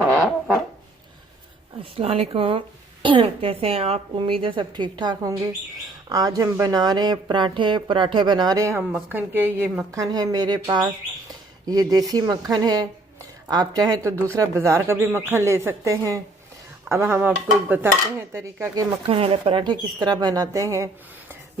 अस्सलाम वालेकुम। कैसे हैं आप? उम्मीद है सब ठीक ठाक होंगे। आज हम बना रहे हैं पराठे बना रहे हैं हम मक्खन के। ये मक्खन है मेरे पास, ये देसी मक्खन है। आप चाहें तो दूसरा बाज़ार का भी मक्खन ले सकते हैं। अब हम आपको बताते हैं तरीका कि मक्खन वाले पराठे किस तरह बनाते हैं।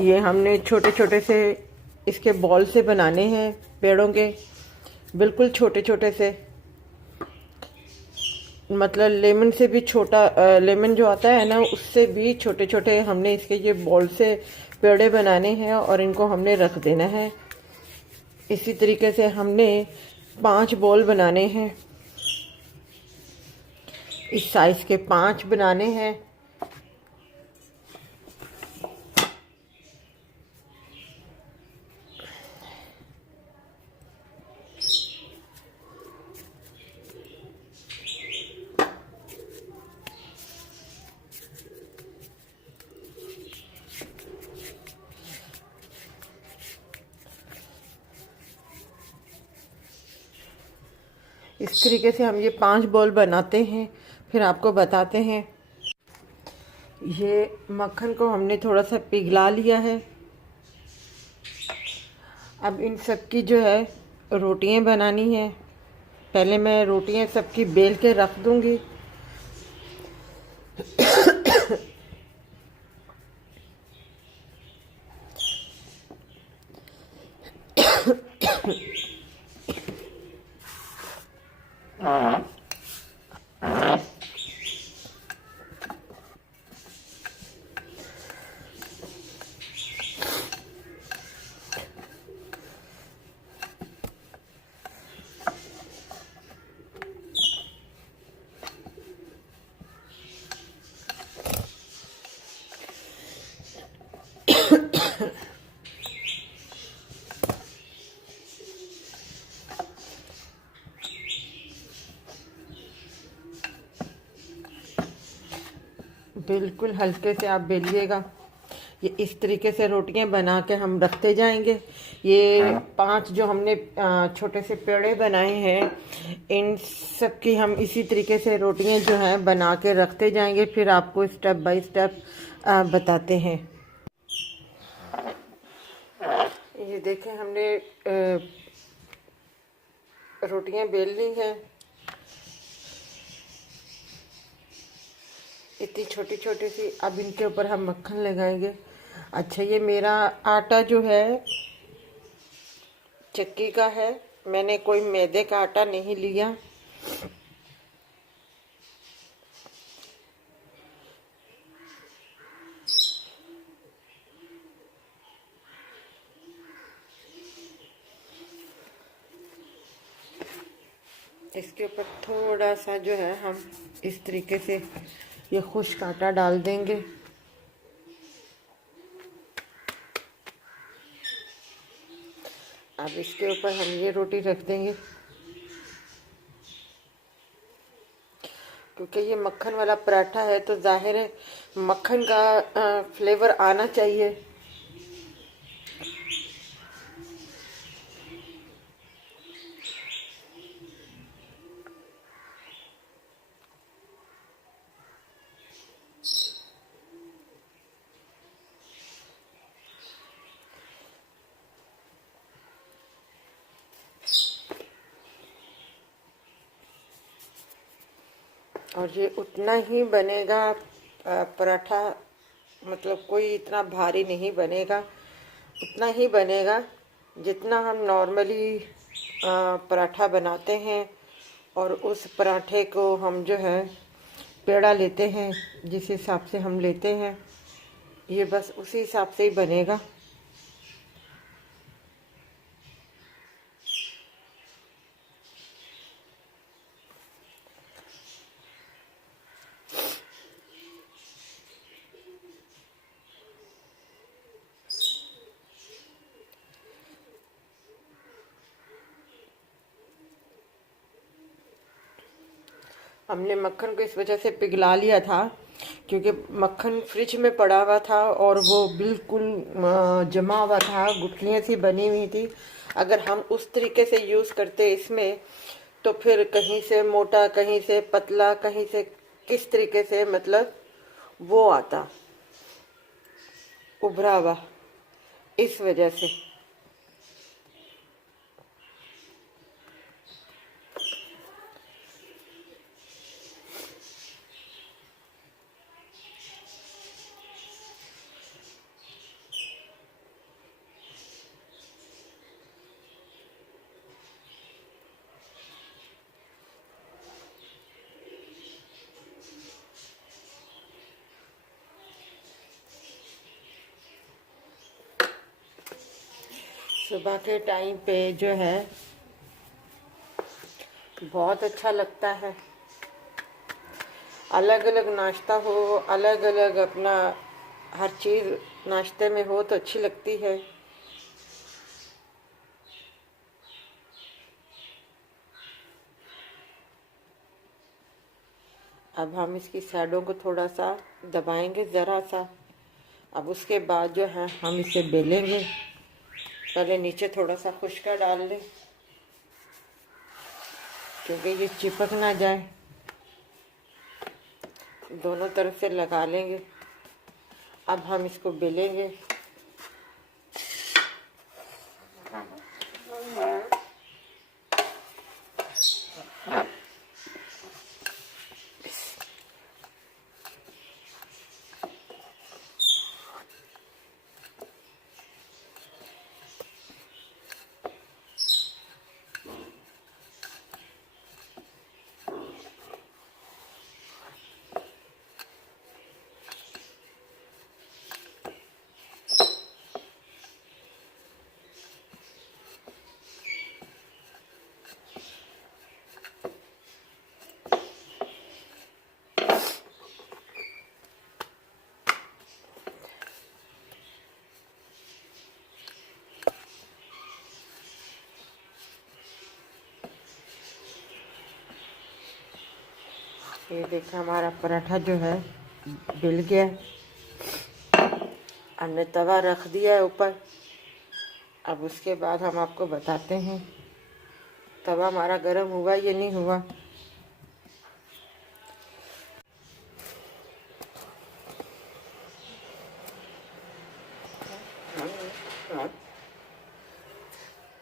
ये हमने छोटे छोटे से इसके बॉल से बनाने हैं, पेड़ों के बिल्कुल छोटे छोटे से, मतलब लेमन से भी छोटा। लेमन जो आता है ना, उससे भी छोटे छोटे हमने इसके ये बॉल से पेड़े बनाने हैं और इनको हमने रख देना है। इसी तरीके से हमने 5 बॉल बनाने हैं, इस साइज के 5 बनाने हैं। इस तरीके से हम ये 5 बॉल बनाते हैं, फिर आपको बताते हैं। ये मक्खन को हमने थोड़ा सा पिघला लिया है। अब इन सब की जो है रोटियां बनानी है। पहले मैं रोटियां सबकी बेल के रख दूंगी। बिल्कुल हल्के से आप बेलिएगा। ये इस तरीके से रोटियां बना के हम रखते जाएंगे। ये 5 जो हमने छोटे से पेड़े बनाए हैं, इन सब की हम इसी तरीके से रोटियां जो हैं बना के रखते जाएंगे। फिर आपको स्टेप बाय स्टेप बताते हैं। ये देखें, हमने रोटियां बेल ली हैं, इतनी छोटी छोटी सी। अब इनके ऊपर हम मक्खन लगाएंगे। अच्छा, ये मेरा आटा जो है चक्की का है, मैंने कोई मैदे का आटा नहीं लिया। इसके ऊपर थोड़ा सा जो है हम इस तरीके से ये खुश्क आटा डाल देंगे। अब इसके ऊपर हम ये रोटी रख देंगे। क्योंकि ये मक्खन वाला पराठा है तो जाहिर है मक्खन का फ्लेवर आना चाहिए। और ये उतना ही बनेगा पराठा, मतलब कोई इतना भारी नहीं बनेगा। उतना ही बनेगा जितना हम नॉर्मली पराठा बनाते हैं। और उस पराठे को हम जो है पेड़ा लेते हैं, जिस हिसाब से हम लेते हैं, ये बस उसी हिसाब से ही बनेगा। हमने मक्खन को इस वजह से पिघला लिया था क्योंकि मक्खन फ्रिज में पड़ा हुआ था और वो बिल्कुल जमा हुआ था, गुठलियाँ सी बनी हुई थी। अगर हम उस तरीके से यूज़ करते इसमें तो फिर कहीं से मोटा, कहीं से पतला, कहीं से किस तरीके से, मतलब वो आता उभरा हुआ, इस वजह से। सुबह के टाइम पे जो है बहुत अच्छा लगता है। अलग अलग नाश्ता हो, अलग अलग अपना हर चीज़ नाश्ते में हो तो अच्छी लगती है। अब हम इसकी साइडों को थोड़ा सा दबाएंगे ज़रा सा। अब उसके बाद जो है हम इसे बेलेंगे। पहले नीचे थोड़ा सा खुश्का डाल लें क्योंकि ये चिपक ना जाए। दोनों तरफ से लगा लेंगे। अब हम इसको बेलेंगे। ये देखो हमारा पराठा जो है बिल गया। हमने तवा रख दिया है ऊपर। अब उसके बाद हम आपको बताते हैं तवा हमारा गर्म हुआ या नहीं हुआ।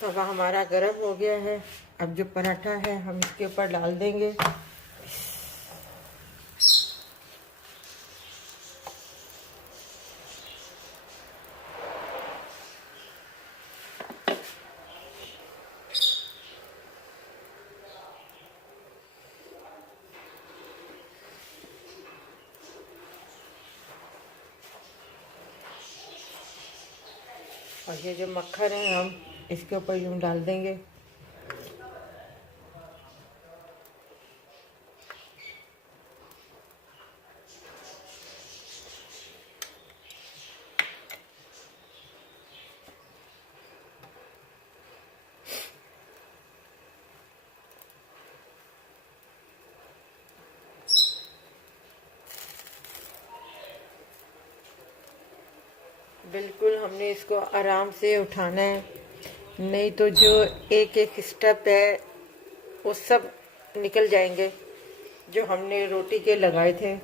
तवा हमारा गर्म हो गया है। अब जो पराठा है हम इसके ऊपर डाल देंगे। और ये जो मक्खन है हम इसके ऊपर यूँ डाल देंगे। बिल्कुल हमने इसको आराम से उठाना है, नहीं तो जो एक एक स्टेप है वो सब निकल जाएंगे जो हमने रोटी के लगाए थे।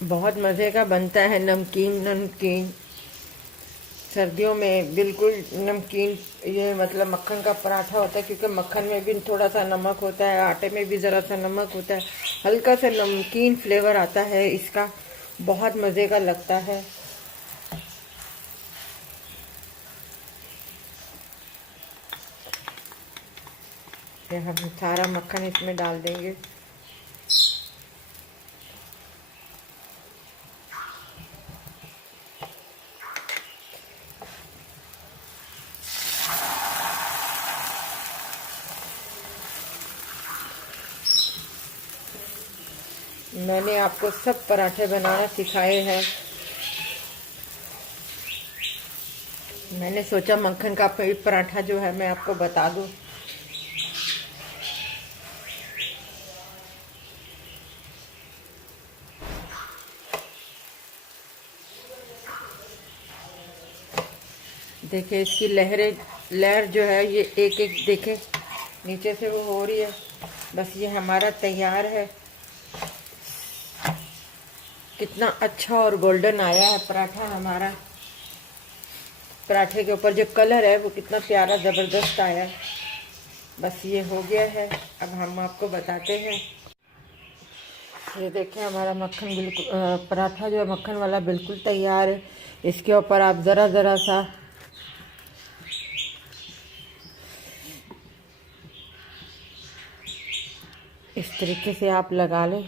बहुत मज़े का बनता है, नमकीन नमकीन। सर्दियों में बिल्कुल नमकीन, ये मतलब मक्खन का पराठा होता है क्योंकि मक्खन में भी थोड़ा सा नमक होता है, आटे में भी ज़रा सा नमक होता है, हल्का सा नमकीन फ्लेवर आता है इसका, बहुत मज़े का लगता है। ये हम सारा मक्खन इसमें डाल देंगे। मैंने आपको सब पराठे बनाना सिखाए हैं। मैंने सोचा मक्खन का पराठा जो है मैं आपको बता दूं। देखिए इसकी लहर जो है ये एक एक देखे नीचे से वो हो रही है। बस ये हमारा तैयार है। कितना अच्छा और गोल्डन आया है पराठा हमारा। पराठे के ऊपर जो कलर है वो कितना प्यारा ज़बरदस्त आया है। बस ये हो गया है। अब हम आपको बताते हैं। ये देखिए हमारा मक्खन बिल्कुल पराठा जो है मक्खन वाला बिल्कुल तैयार है। इसके ऊपर आप ज़रा सा इस तरीके से आप लगा लें,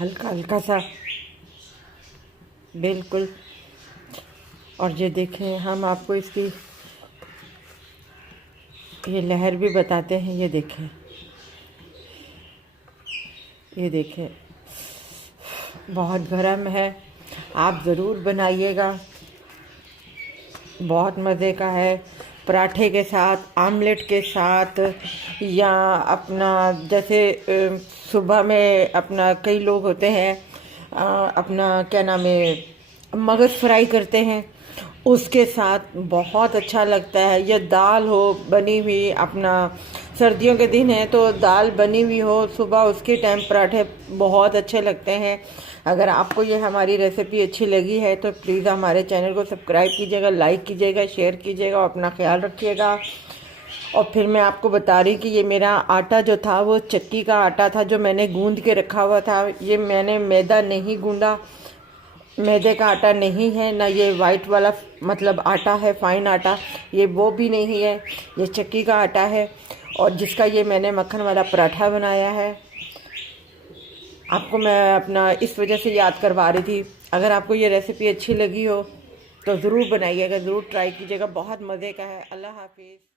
हल्का हल्का सा बिल्कुल। और ये देखें हम आपको इसकी ये लहर भी बताते हैं। ये देखें बहुत गर्म है। आप ज़रूर बनाइएगा, बहुत मज़े का है। पराठे के साथ, आमलेट के साथ, या अपना जैसे सुबह में अपना कई लोग होते हैं अपना क्या नाम है मगज़ फ्राई करते हैं, उसके साथ बहुत अच्छा लगता है। या दाल हो बनी हुई, अपना सर्दियों के दिन है तो दाल बनी हुई हो सुबह, उसके टाइम पराठे बहुत अच्छे लगते हैं। अगर आपको ये हमारी रेसिपी अच्छी लगी है तो प्लीज़ हमारे चैनल को सब्सक्राइब कीजिएगा, लाइक कीजिएगा, शेयर कीजिएगा और अपना ख्याल रखिएगा। और फिर मैं आपको बता रही कि ये मेरा आटा जो था वो चक्की का आटा था जो मैंने गूंद के रखा हुआ था। ये मैंने मैदा नहीं गूंदा, मैदे का आटा नहीं है ना, ये वाइट वाला मतलब आटा है फाइन आटा, ये वो भी नहीं है, ये चक्की का आटा है। और जिसका ये मैंने मक्खन वाला पराठा बनाया है। आपको मैं अपना इस वजह से याद करवा रही थी। अगर आपको ये रेसिपी अच्छी लगी हो तो ज़रूर बनाइएगा, ज़रूर ट्राई कीजिएगा, बहुत मज़े का है। अल्लाह हाफिज़।